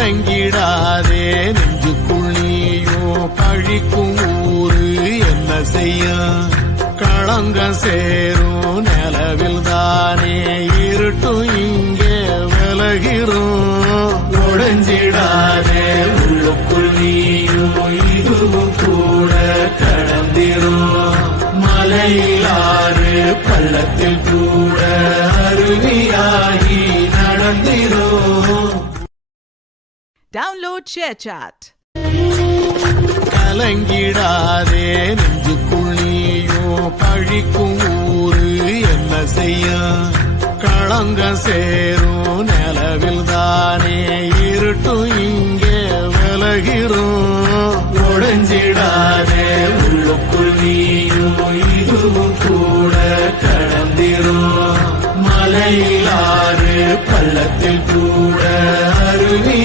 கலங்கிடாதே நெஞ்சுக்குள் நீயோ கழிக்கும் ஊரு என்ன செய்ய களங்க சேரும் நிலவில் தானே இருட்டும் இங்கே விலகிறோம் உடைஞ்சிடாதே உள்ளுக்குள் நீயோ இதுவும் கூட கடந்திரும் மலையிலாறு பள்ளத்தில் கூட அருவியாகி நடந்திரும். Download ShareChat. கலங்கிடாதே நெஞ்சுக்குள் நீயோ கழிக்கும் ஊரு என்ன செய்ய களங்க சேரும் நிலவில் தானே இருட்டும் இங்கே விலகிறோம் உடைஞ்சிடாதே உள்ளுக்குள் நீயோ இதுவும் கூட கடந்திரும் மலையிலாறு பள்ளத்தில் கூட அருவி